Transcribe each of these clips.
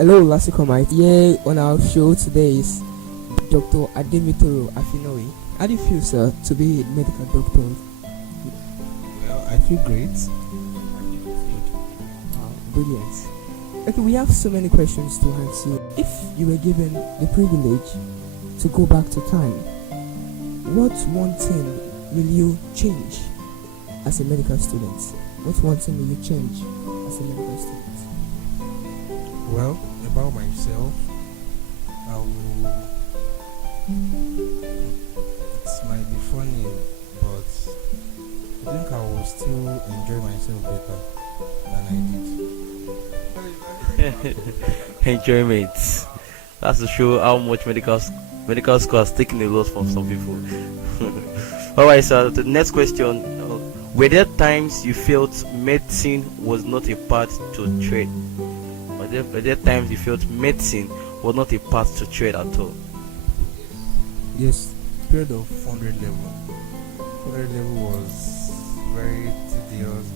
Hello, Lasicomite. Here on our show today is Dr. Ademitoro Afinowi. How do you feel, sir, to be a medical doctor? Well, I feel great. Wow, brilliant. Okay, we have so many questions to ask you. If you were given the privilege to go back to time, what one thing will you change as a medical student? What one thing will you change as a medical student? Well, about myself, I will. It might be funny, but I think I will still enjoy myself better than I did. Enjoyment. That's to show how much medical school has taken a lot from some people. Alright, so the next question. Were there times you felt medicine was not a path to trade? Were there times you felt medicine was not a path to trade at all? Yes, period of 400 level. 400 level was very tedious.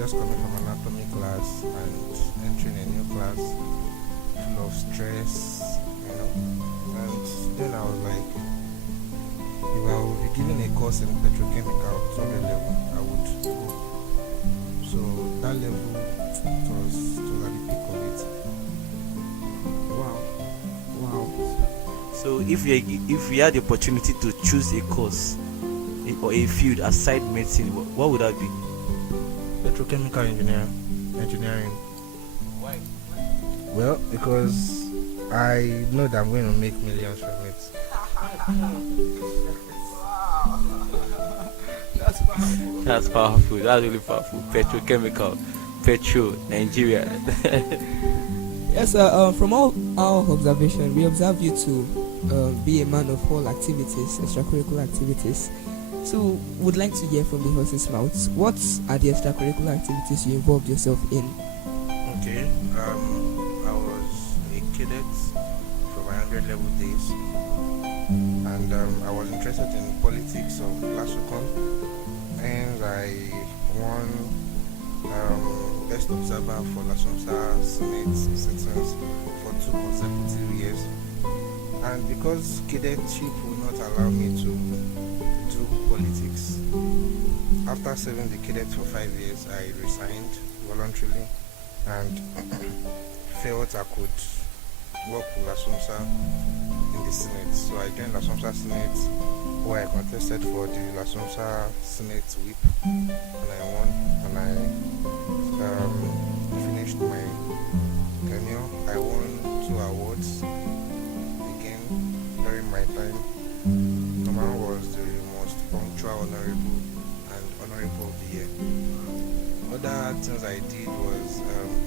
Just coming from anatomy class and entering a new class full of stress, And then I was like, if I would be given a course in petrochemical 200 level, I would go. So that level was at the peak of it. Wow. So if you had the opportunity to choose a course or a field aside medicine, what would that be? Petrochemical engineering. Why? Well, because I know that I'm going to make millions from it. That's powerful. That's really powerful. Petrochemical, Nigeria. Yes, sir. From all our observation, we observe you to be a man of all activities, extracurricular activities. So, would like to hear from the horse's mouth. What are the extracurricular activities you involved yourself in? Okay. I was a cadet from my 100 level days, and I was interested in politics of Lasocom, and I won Best Observer for Lasomsa Senate sittings for 2 consecutive years. And because cadetship will not allow me to do politics, after serving the cadet for 5 years, I resigned voluntarily and felt I could work with Lasomsa in the Senate. So I joined Lasomsa Senate, where I contested for the Lasomsa Senate whip, and I won, and I finished my tenure. I won 2 awards again during my time. Number 1 was the most punctual honorable and honorable of the year. Other things I did was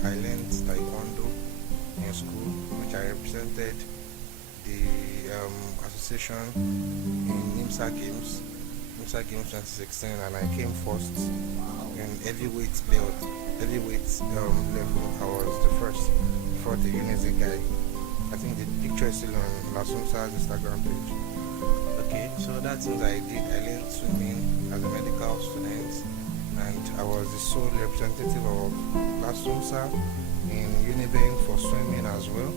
I learned taekwondo in school, which I represented the association in NIMSA Games 2016, and I came first in heavyweight level. I was the first for the Unity guy. I think the picture is still on Lasumsa's Instagram page. Okay, so that's what I did. I learned swimming as a medical student, and I was the sole representative of Lasumsa in Unibank for swimming as well.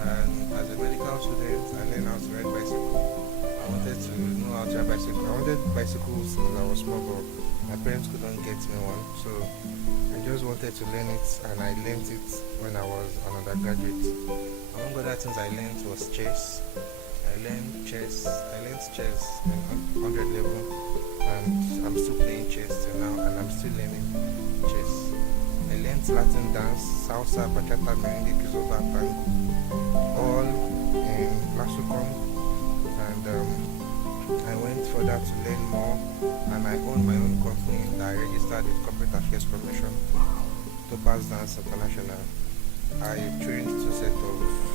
And as a medical student, I learned how to ride bicycle. I wanted to know how to ride bicycle. I wanted bicycles since I was small, but my parents couldn't get me one, so I just wanted to learn it, and I learned it when I was an undergraduate. Among other things I learned was chess. I learned chess in 100 level, and I'm still playing chess till now, and I'm still learning chess. I learned Latin dance, salsa, bachata, merengue, kizomba, tango, all in Lasocom, and I went further to learn more, and I own my own company that I registered with Corporate Affairs Commission, Topaz Dance International. I trained 2 sets of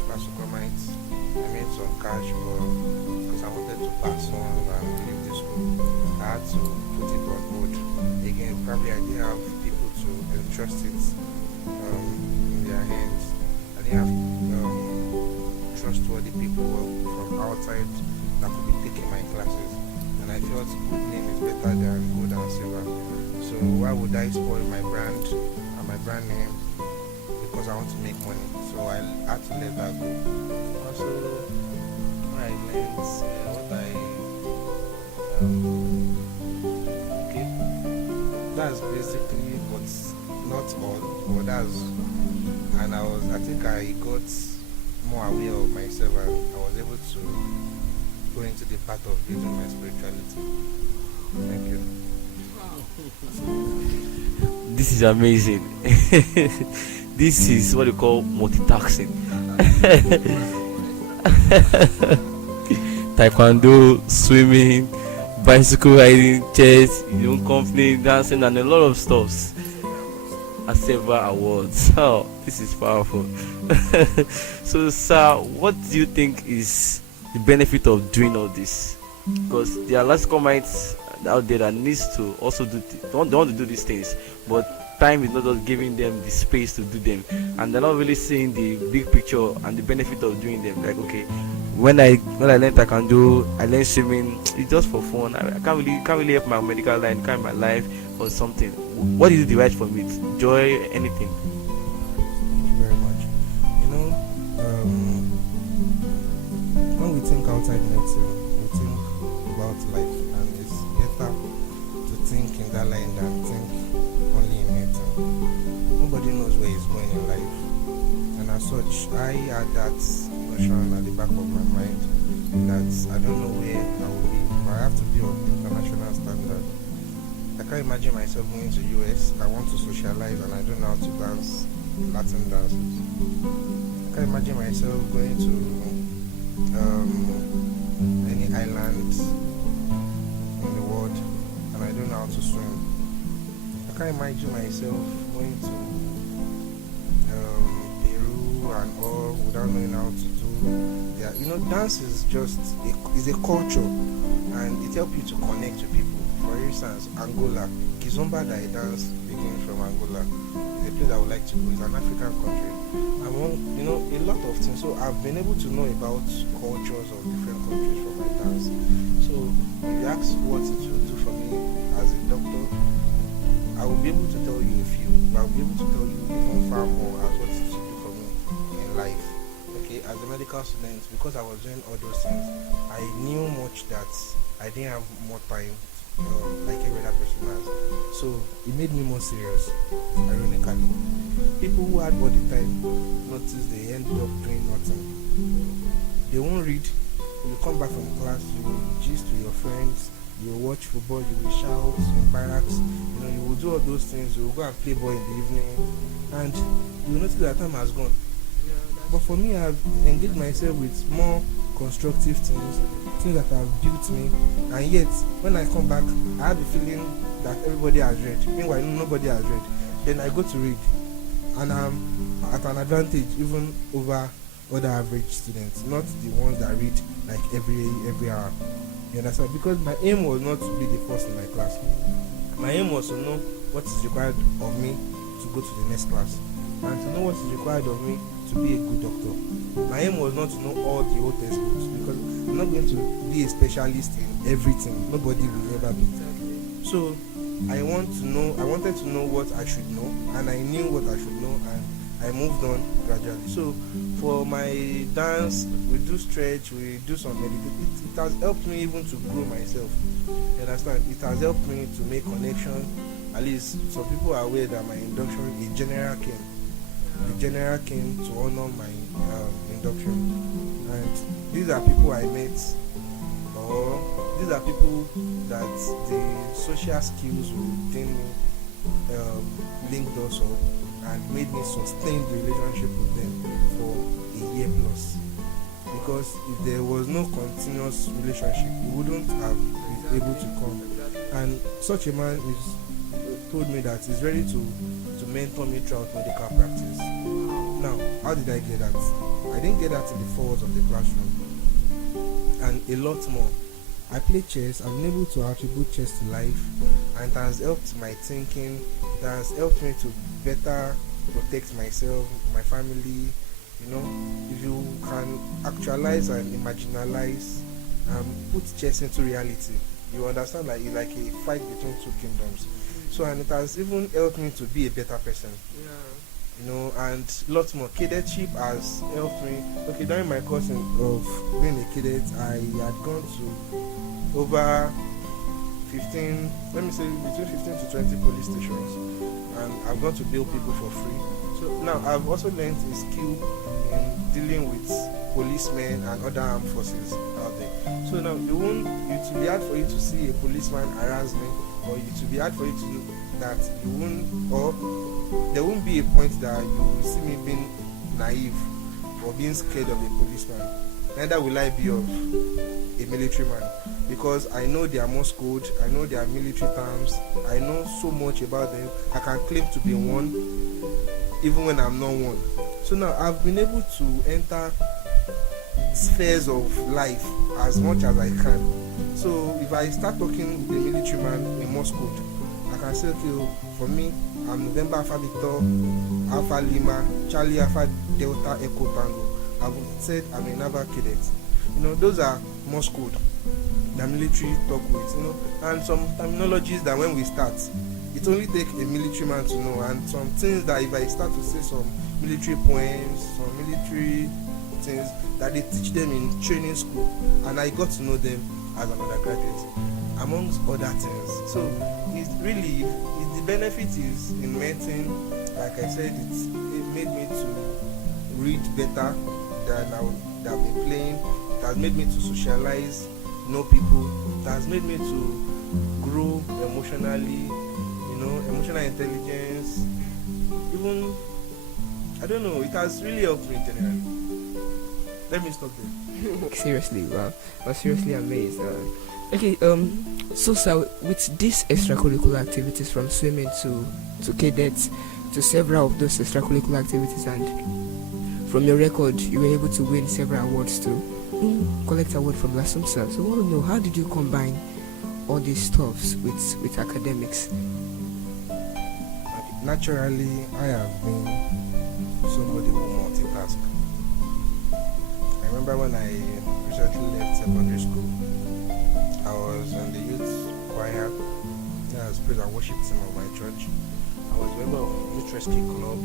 Lasocomites. I made some cash, but because I wanted to pass on and leave the school, I had to put it on hold. Again, probably I didn't have people to entrust it in their hands. I didn't have trustworthy people from outside that could be taking my classes, and I felt good name is better than gold and silver. So why would I spoil my brand and my brand name because I want to make money. So I had to let that go. Also, what I learned, okay, that's basically, but not all, but I think I got more aware of myself, and I was able to go into the path of building my spirituality. Thank you. This is amazing. This is what you call multitasking. Taekwondo, swimming, bicycle riding, chess, your own company, dancing, and a lot of stuff. And several awards. Oh, this is powerful. So, sir, what do you think is the benefit of doing all this? Because there are lots of comments out there that needs to also don't want to do these things, but time is not just giving them the space to do them, and they're not really seeing the big picture and the benefit of doing them. Like, okay, when I learned taekwondo, I learned swimming, it's just for fun. I can't really help my medical line, can't my life or something. What is the right for me? Joy, anything? Thank you very much. When we think outside medicine, we think about life, and it's better to think in that line than think only in medicine. Nobody knows where he's going in life, and as such, I had that notion at the back of my mind that I don't know where I will be, but I have to be of international standard. I can't imagine myself going to US. I want to socialize and I don't know how to dance Latin dances. I can't imagine myself going to any island in the world and I don't know how to swim. I can't imagine myself going to Peru and all without knowing how to do. Yeah, dance is just is a culture, and it helps you to connect to people. For instance, Angola, Kizomba that I dance begins from Angola. It's a place I would like to go. It's an African country. A lot of things. So I've been able to know about cultures of different countries from my dance. So if you ask what it will do for me as a doctor, I will be able to tell you a few, but I'll be able to tell you even far more as what it will do for me in life. Okay, as a medical student, because I was doing all those things, I knew much that I didn't have more time like every other person has. So it made me more serious, ironically. People who had all the time notice they end up doing nothing. They won't read. When you come back from class, you will gist with your friends, you will watch football, you will shout in barracks, you will do all those things, you will go and play ball in the evening, and you will notice that time has gone. But for me, I've engaged myself with more constructive things that have built me, and yet when I come back, I have the feeling that everybody has read. Meanwhile, nobody has read. Then I go to read, and I'm at an advantage even over other average students, not the ones that read like every hour. You understand? Because my aim was not to be the first in my class. My aim was to know what is required of me to go to the next class, and to know what is required of me to be a good doctor. My aim was not to know all the old textbooks, because I'm not going to be a specialist in everything. Nobody will ever be. So I wanted to know what I should know, and I knew what I should know, and I moved on gradually. So for my dance, we do stretch, we do some meditation. It has helped me even to grow myself. You understand? It has helped me to make connection. At least some people are aware that my induction, a general came. The general came to honor my induction, and these are people I met, or these are people that the social skills within me linked us up and made me sustain the relationship with them for a year plus. Because if there was no continuous relationship, we wouldn't have been able to come. And such a man told me that he's ready to mentor me throughout medical practice. Now, how did I get that? I didn't get that in the 4 walls of the classroom, and a lot more. I play chess. I've been able to attribute chess to life, and it has helped my thinking. It has helped me to better protect myself, my family. If you can actualize and imaginalize and put chess into reality, you understand that it's like a fight between two kingdoms. So, and it has even helped me to be a better person. and lots more. Cadetship has helped me. Okay, during my course of being a cadet, I had gone to over 15, let me say between 15 to 20 police stations, and I've gone to bail people for free. So now I've also learned a skill in dealing with policemen and other armed forces out there. So now it will be hard for you to see a policeman harass me, or it will be hard for you to that you won't, or there won't be a point that you will see me being naive or being scared of a policeman. Neither will I be of a military man, because I know their Morse code, I know their military terms, I know so much about them. I can claim to be one even when I'm not one. So now I've been able to enter spheres of life as much as I can. So if I start talking with a military man in Morse code, I can say, okay, for me, I'm November Alpha Victor, Alpha Lima, Charlie Alpha Delta Echo Tango. I've said I'm a naval cadet. Those are Morse code the military talk with, and some terminologies that when we start, it only takes a military man to know, and some things that if I start to say some military poems, some military things that they teach them in training school, and I got to know them as an undergraduate, amongst other things. So it's really, the benefit is in medicine. Like I said, it made me to read better than I would have been playing. It has made me to socialize, know people. It has made me to grow emotionally, emotional intelligence. Even, I don't know, it has really helped me generally. Let me stop there. Seriously, wow. I'm seriously amazed. Okay, so sir, with these extracurricular activities, from swimming to cadets to several of those extracurricular activities, and from your record, you were able to win several awards too. Collect award from LASUMSA. So I want to know, how did you combine all these stuffs with academics? Naturally, I have been somebody who multitask. I remember when I recently left secondary school, I was in the youth choir, I was praise and worship team of my church. I was a member of youth rescue club,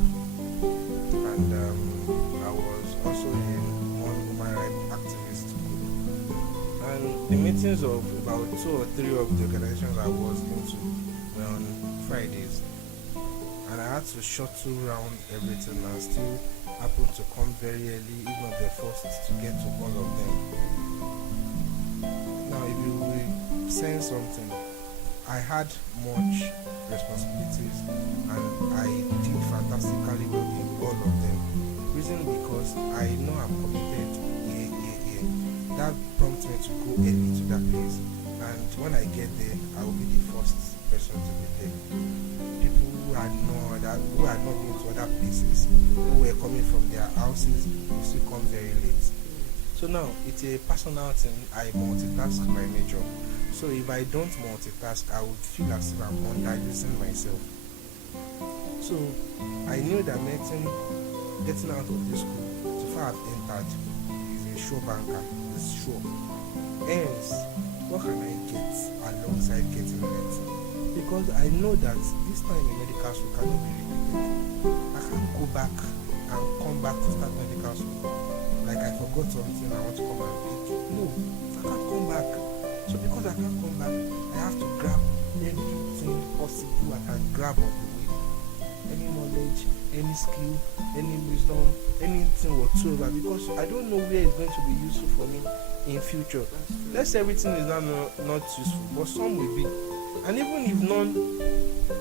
and I was also in one human rights activist group. And the meetings of about 2 or 3 of the organizations I was into were on Fridays, and I had to shuttle around everything and still happen to come very early, even if they're forced to get to all of them. Now, if you will say something, I had much responsibilities and I did fantastically well in all of them. Reason because I know I'm committed here. That prompts me to go early to that place, and when I get there, I will be the first person to be there. People who had not been to other places, who were coming from their houses, will still come very late. So now, it's a personal thing. I multitask by nature. So if I don't multitask, I would feel as if I'm underusing myself. So I knew that medicine, getting out of this school, so far I've entered, is a sure banker. It's sure. Hence, what can I get alongside getting medicine? Because I know that this time in medical school cannot be repeated. I can't go back and come back to start medical school. Like I forgot something I want to come and pick. No, I can't come back. So because I can't come back, I have to grab everything possible I can grab on the way. Any knowledge, any skill, any wisdom, anything whatsoever, because I don't know where it's going to be useful for me in future. Let's say everything is not useful, but some will be. And even if none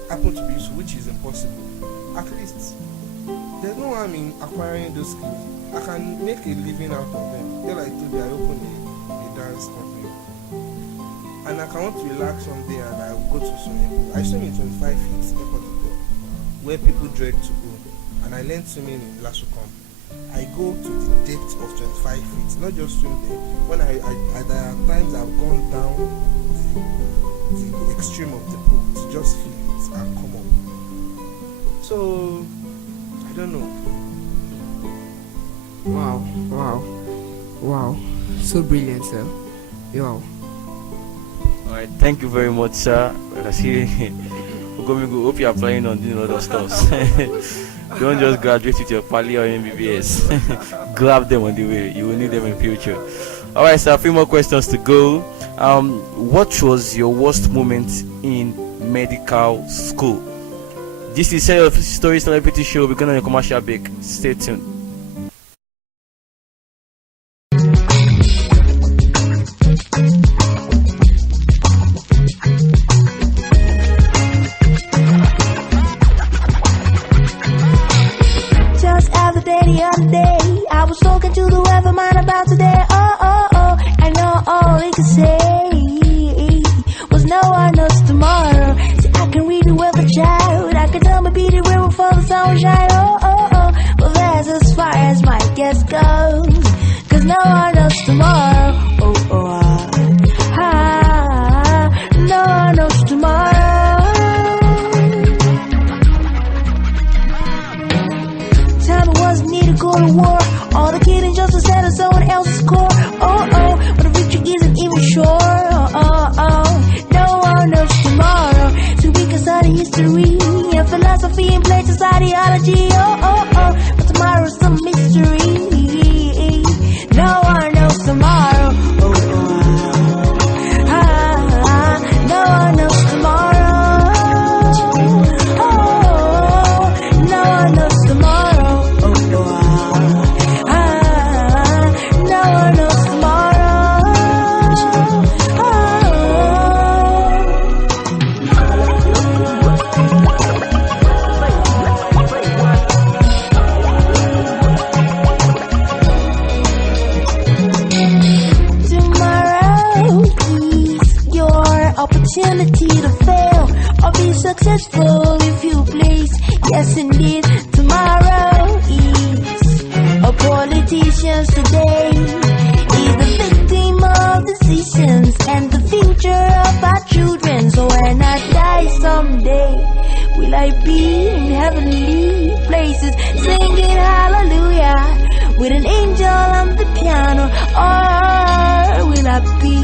happen to be useful, which is impossible, at least there's no harm in acquiring those skills. I can make a living out of them. Just like today, I opened a dance company, and I can want to relax someday and I will go to swimming pool. I swim in 25 feet airport hotel, where people dread to go, and I learned swimming in Lasucom. I go to the depth of 25 feet, not just swim there. When there are times I've gone down the extreme of the pool to just feel it and come up. So I don't know. Wow, so brilliant, sir. Wow. Alright, thank you very much, sir. I see. Hope you are planning on doing other stuff. Don't just graduate with your Pali or MBBS. Grab them on the way. You will need them in future. All right, so a few more questions to go. What was your worst moment in medical school? This is Share Your Story Celebrity Show. We're going on a commercial break. Stay tuned. Just as the other day, I was talking to the weatherman about today. I know all he could say was no one knows tomorrow. See, I can read the weather child, I can tell my beauty where before the sun will shine. But that's as far as my guess goes, 'cause no one knows tomorrow. No one knows tomorrow. Time it wasn't need to go to war. All the kidding just to settle someone else's score. But the future isn't even sure. No one knows tomorrow. So we can study history and philosophy and places ideology. But tomorrow's a mystery. No one knows tomorrow. No one knows tomorrow. No one knows tomorrow. No one knows tomorrow. Tomorrow is your opportunity to fail or be successful if you please. Yes, indeed. Tomorrow is a politician's today. Is the victim of decisions and the future of our children. So when I die someday, will I be in heavenly places singing hallelujah with an angel on the piano? Or will I be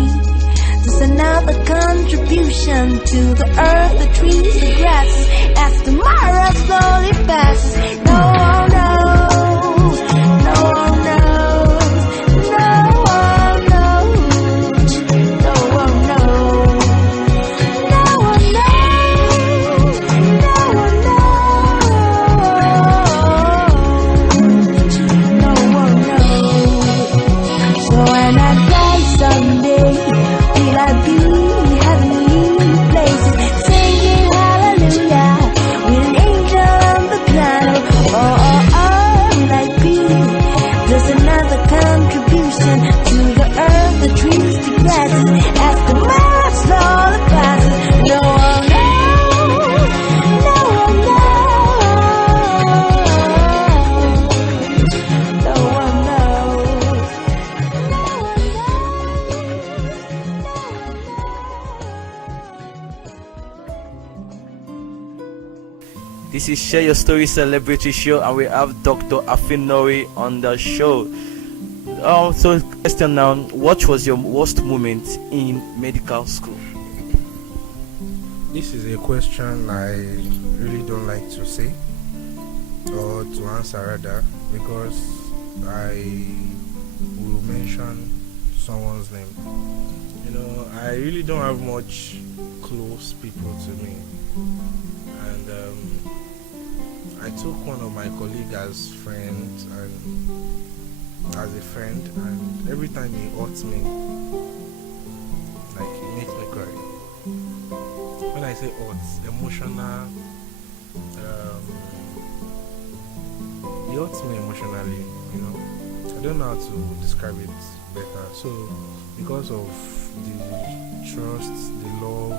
just another contribution to the earth, the trees, the grasses, as tomorrow slowly passes? No one knows. No one knows. No one knows. No one knows. No one knows. No one knows. No one knows. So when I die someday, will I be in heavenly places singing hallelujah with an angel on the piano? Will I be just another contribution to the earth, the trees, the grasses, as the world slowly passes? No one knows. No one knows. No one knows. This is Share Your Story Celebrity Show, and we have Dr. Afinowi on the show. So question now, what was your worst moment in medical school? This is a question I really don't like to say or to answer rather, because I will mention someone's name. I really don't have much close people to me, and I took one of my colleagues as friend and as a friend, and every time he hurts me, like, he makes me cry. When I say hurts, emotional, he hurts me emotionally, I don't know how to describe it better. So because of the trust, the love,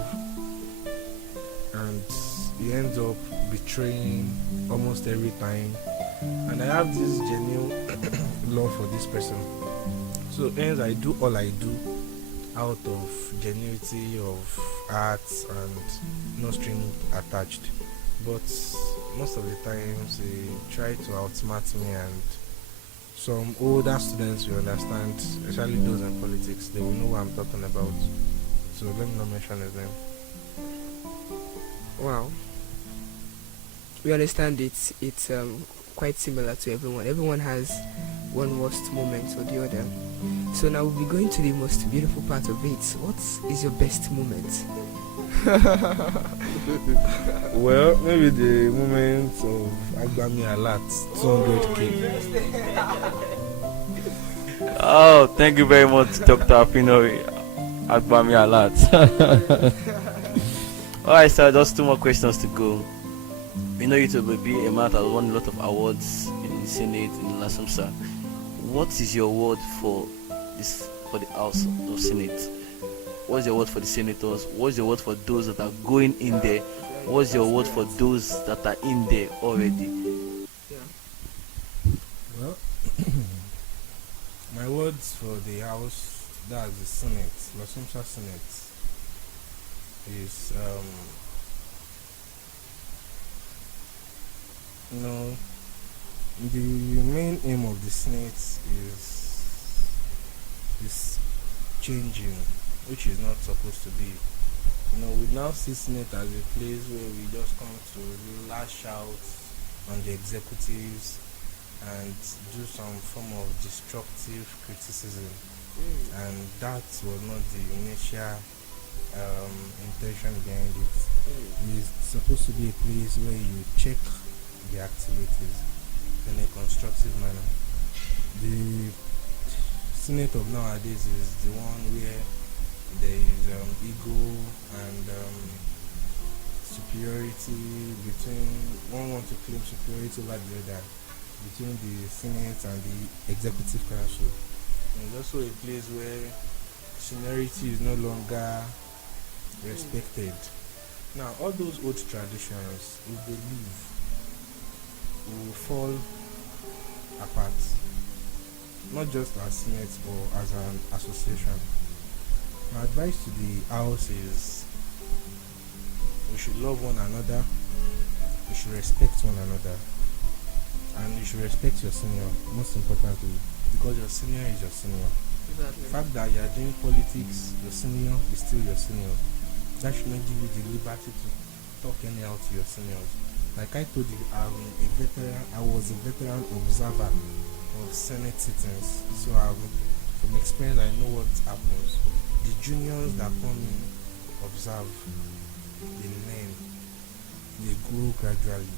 and he ends up betraying almost every time, and I have this genuine love for this person, so hence I do all I do out of genuinity of heart and no string attached. But most of the times they try to outsmart me, and some older students will understand, especially those in politics, they will know what I'm talking about. So let me not mention his name. Well, we understand it's quite similar to everyone. Everyone has one worst moment or the other. So now we'll be going to the most beautiful part of it. What is your best moment? Well, maybe the moment of Agbami Alat 200k. Oh, thank you very much, Dr. Afinowi. Agbami Alat. Alright, sir, just 2 more questions to go. We know you to be a man that won a lot of awards in the Senate, in the Lasumsa. What is your word for this, for the House of Senate? What's your word for the senators? What's your word for those that are going in there? What's your word for those that are in there already? Well, my words for the House, that's the Senate, Lasumsa Senate, is the main aim of the Senate is changing, which is not supposed to be. We now see Senate as a place where we just come to lash out on the executives and do some form of destructive criticism, and that was not the initial intention behind it. It's supposed to be a place where you check the activities in a constructive manner. The Senate of nowadays is the one where there is ego and superiority between one wants to claim superiority over the other between the Senate and the Executive Council. And it's also a place where seniority is no longer respected. Now, all those old traditions, if they leave, will fall apart, not just as Senate or as an association. My advice to the House is we should love one another, we should respect one another, and you should respect your senior, most importantly, because your senior is your senior. Exactly. The fact that you are doing politics, your senior is still your senior. That should not give you the liberty to talk anyhow to your seniors. Like I told you, I was a veteran observer of Senate sittings, so from experience I know what happens. The juniors that come in, observe, they learn, they grow gradually.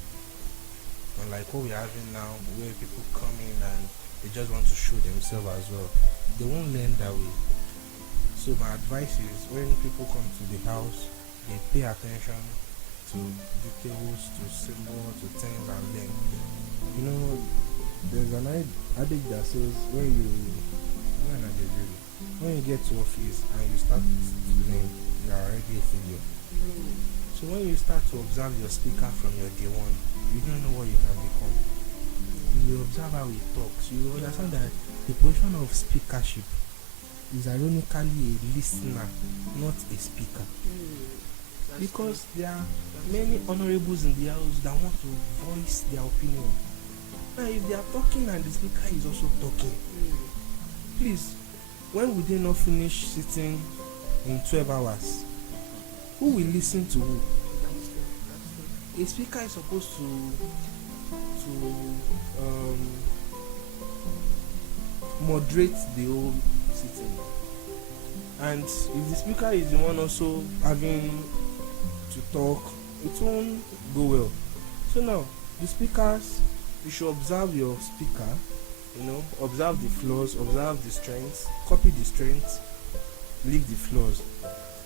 Unlike what we're having now, where people come in and they just want to show themselves as well, they won't learn that way. So my advice is, when people come to the House, they pay attention to details, to symbols, to things, and learn. There's an adage that says when you get to office and you start to learn, you are already a failure. So when you start to observe your speaker from your day one, you don't know what you can become. You observe how he talks, you understand that the position of speakership is ironically a listener, not a speaker. Because there are many honorables in the House that want to voice their opinion. Now, if they are talking and the speaker is also talking, please, when will they not finish sitting in 12 hours? Who will listen to who? A speaker is supposed to moderate the whole sitting. And if the speaker is the one also having to talk, it won't go well. So now, the speakers, you should observe your speaker, observe the flaws, observe the strengths, copy the strengths, leave the flaws,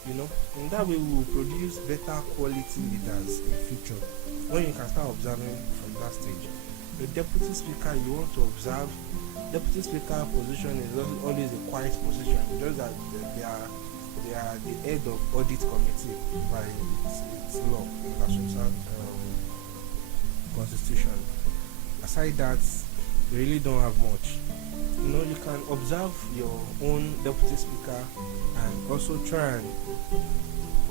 in that way we will produce better quality leaders in future. When you can start observing from that stage. The deputy speaker, you want to observe. Deputy speaker position is always a quiet position, just that they are the head of audit committee by its law in the constitution. Aside that, they really don't have much. You can observe your own deputy speaker and also try and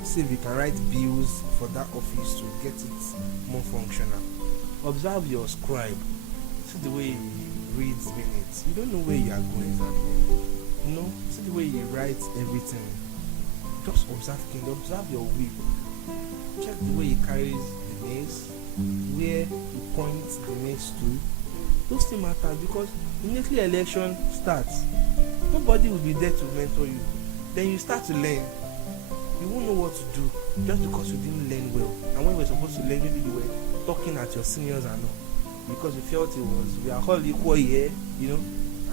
see if you can write bills for that office to get it more functional. Observe your scribe. See the way he reads minutes. You don't know where you are going. See the way he writes everything. Just observe him. Observe your whip. Check the way he carries the nails. where you point the next to. Those things matter because immediately election starts, nobody will be there to mentor you. Then you start to learn. You won't know what to do just because you didn't learn well. And when we were supposed to learn, maybe you were talking at your seniors and all because you felt it was we are all equal here, you know,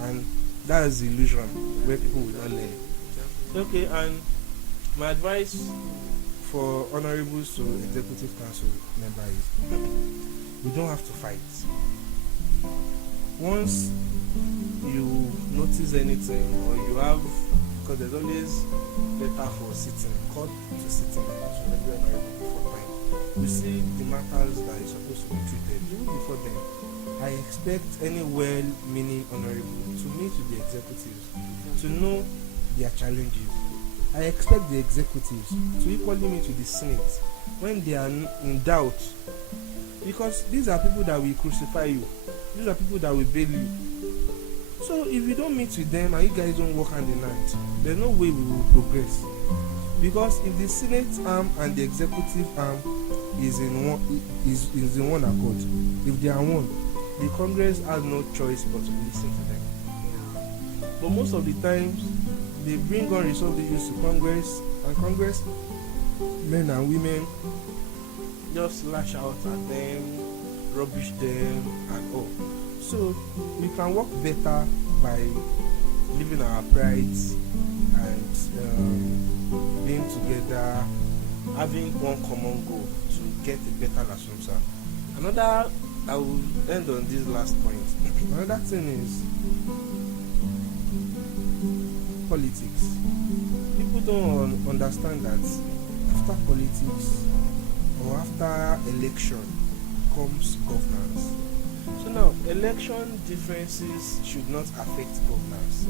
and that is the illusion where people will not learn. Okay, and my advice for honorables to executive council member is you don't have to fight. Once you notice anything or you have, because there's always letter for sitting, called to sitting to every honorable before time. You see the matters that is supposed to be treated. Even before then, I expect any well-meaning honorable to meet with the executives to know their challenges. I expect the executives to equally meet with the Senate when they are in doubt, because these are people that will crucify you. These are people that will bail you. So if you don't meet with them and you guys don't work hand in hand, there's no way we will progress. Because if the Senate arm and the executive arm is in one accord, if they are one, the Congress has no choice but to listen to them. But most of the times, they bring unresolved issues to Congress, and Congress men and women just lash out at them, rubbish them, and all. So we can work better by leaving our prides and being together, having one common goal to get a better Lasumsa. Another, I will end on this last point. Another thing is politics. People don't understand that after politics or after election comes governance. So now, election differences should not affect governance.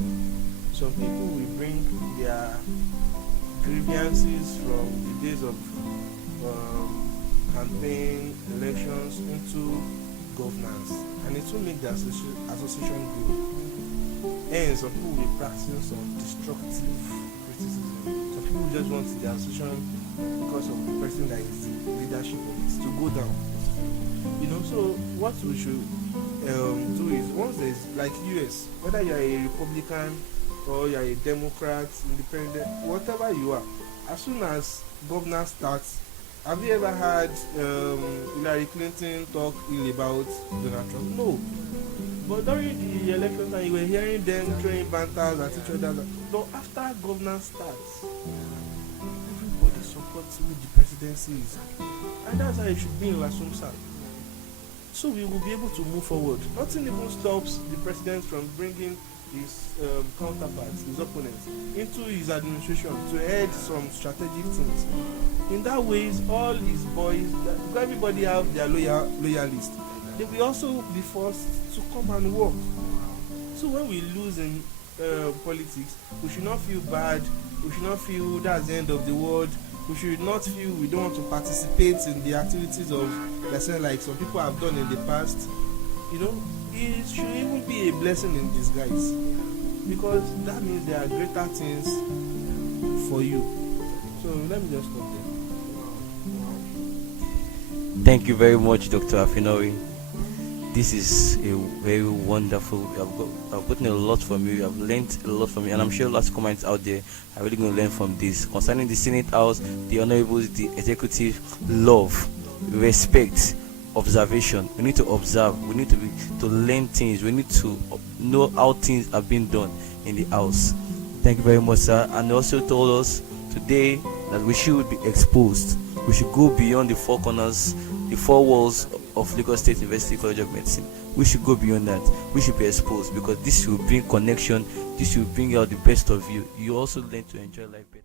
Some people will bring their grievances from the days of campaign elections into governance, and it will make the association grow. And some people will be practicing some destructive criticism. Some people just want the association, because of the person that is the leadership of it, to go down. You know, so what we should do is, once there's like US, whether you're a Republican or you're a Democrat, independent, whatever you are, as soon as governance starts, have you ever heard Hillary Clinton talk ill about Donald Trump? No. But during the election time, you were hearing them throwing banters at each other. But after governance starts, everybody supports who the presidency is. And that's how it should be in Lasumsa. So we will be able to move forward. Nothing even stops the president from bringing his counterparts, his opponents, into his administration to head some strategic things. In that way, all his boys, everybody have their loyalists. They will also be forced to come and work. So when we lose in politics, we should not feel bad. We should not feel that's the end of the world. We should not feel we don't want to participate in the activities of, let's say, like some people have done in the past. You know, it should even be a blessing in disguise, because that means there are greater things for you. So let me just stop there. Thank you very much, Dr. Afinowi. This is a very wonderful. I've gotten a lot from you. I've learned a lot from you, and I'm sure lots of comments out there are really going to learn from this concerning the Senate House, the honorables, the executive. Love, respect, observation. We need to observe. We need to learn things. We need to know how things are being done in the house. Thank you very much, sir. And also told us today that we should be exposed. We should go beyond the four corners, the four walls of Lagos State University College of Medicine. We should go beyond that. We should be exposed, because this will bring connection. This will bring out the best of you. You also learn to enjoy life better.